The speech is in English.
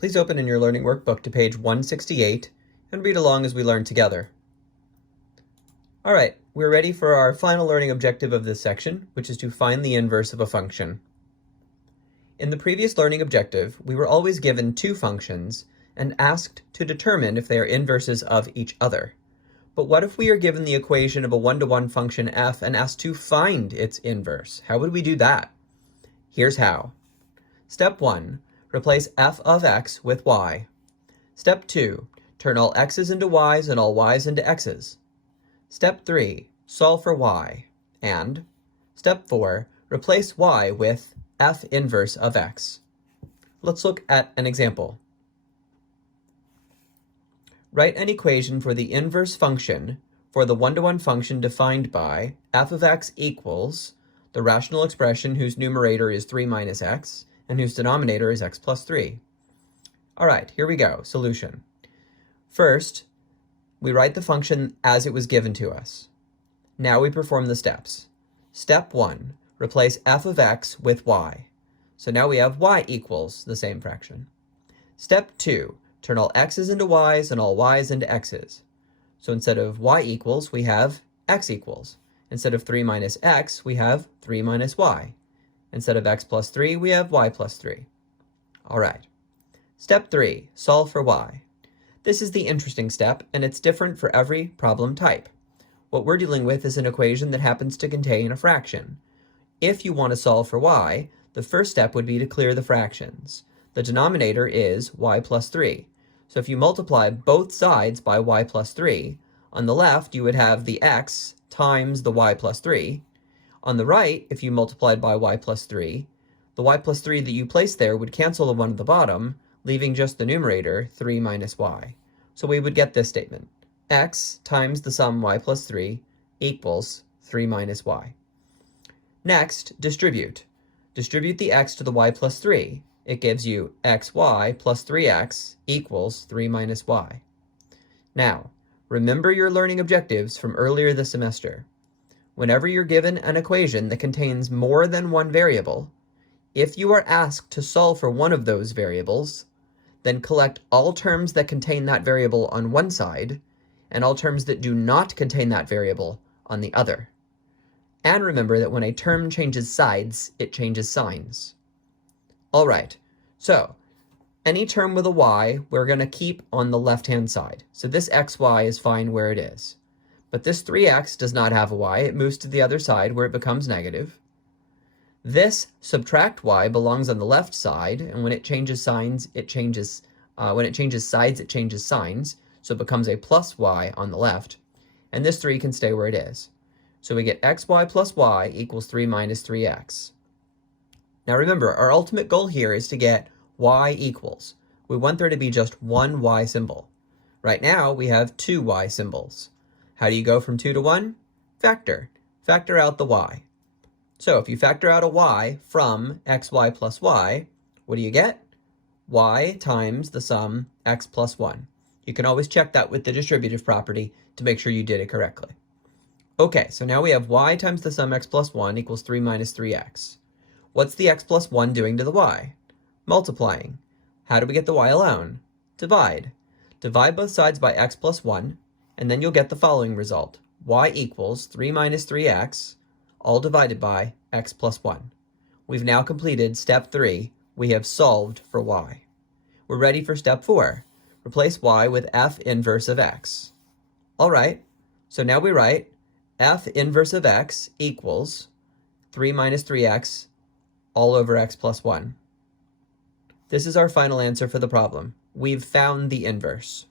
Please open in your learning workbook to page 168 and read along as we learn together. All right, we're ready for our final learning objective of this section, which is to find the inverse of a function. In the previous learning objective, we were always given two functions and asked to determine if they are inverses of each other. But what if we are given the equation of a one-to-one function f and asked to find its inverse? How would we do that? Here's how. Step 1. Replace f of x with y. Step 2. Turn all x's into y's and all y's into x's. Step 3. Solve for y. And Step 4. Replace y with f inverse of x. Let's look at an example. Write an equation for the inverse function for the one-to-one function defined by f of x equals the rational expression whose numerator is 3 minus x and whose denominator is x plus 3. All right, here we go. Solution. First, we write the function as it was given to us. Now we perform the steps. Step 1, replace f of x with y. So now we have y equals the same fraction. Step 2, turn all x's into y's and all y's into x's. So instead of y equals, we have x equals. Instead of 3 minus x, we have 3 minus y. Instead of x plus 3, we have y plus 3. All right. Step 3, solve for y. This is the interesting step, and it's different for every problem type. What we're dealing with is an equation that happens to contain a fraction. If you want to solve for y, the first step would be to clear the fractions. The denominator is y plus 3. So if you multiply both sides by y plus 3, on the left you would have the x times the y plus 3. On the right, if you multiplied by y plus 3, the y plus 3 that you place there would cancel the one at the bottom, leaving just the numerator, 3 minus y. So we would get this statement. X times the sum y plus 3 equals 3 minus y. Next, distribute. Distribute the x to the y plus 3. It gives you xy plus 3x equals 3 minus y. Now, remember your learning objectives from earlier this semester. Whenever you're given an equation that contains more than one variable, if you are asked to solve for one of those variables, then collect all terms that contain that variable on one side and all terms that do not contain that variable on the other. And remember that when a term changes sides, it changes signs. All right, so any term with a y, we're going to keep on the left-hand side. So this xy is fine where it is. But this 3x does not have a y. It moves to the other side where it becomes negative. This subtract y belongs on the left side, and when it changes signs, it changes sides, it changes signs, so it becomes a plus y on the left. And this 3 can stay where it is. So we get xy plus y equals 3 minus 3x. Now remember, our ultimate goal here is to get y equals. We want there to be just one y symbol. Right now, we have two y symbols. How do you go from 2 to 1? Factor. Factor out the y. So if you factor out a y from xy plus y, what do you get? Y times the sum x plus 1. You can always check that with the distributive property to make sure you did it correctly. Okay, so now we have y times the sum x plus 1 equals 3 minus 3x. What's the x plus 1 doing to the y? Multiplying. How do we get the y alone? Divide. Divide both sides by x plus 1, and then you'll get the following result. Y equals 3 minus 3x, all divided by x plus 1. We've now completed step 3. We have solved for y. We're ready for step 4. Replace y with f inverse of x. All right, so now we write f inverse of x equals 3 minus 3x all over x plus 1. This is our final answer for the problem. We've found the inverse.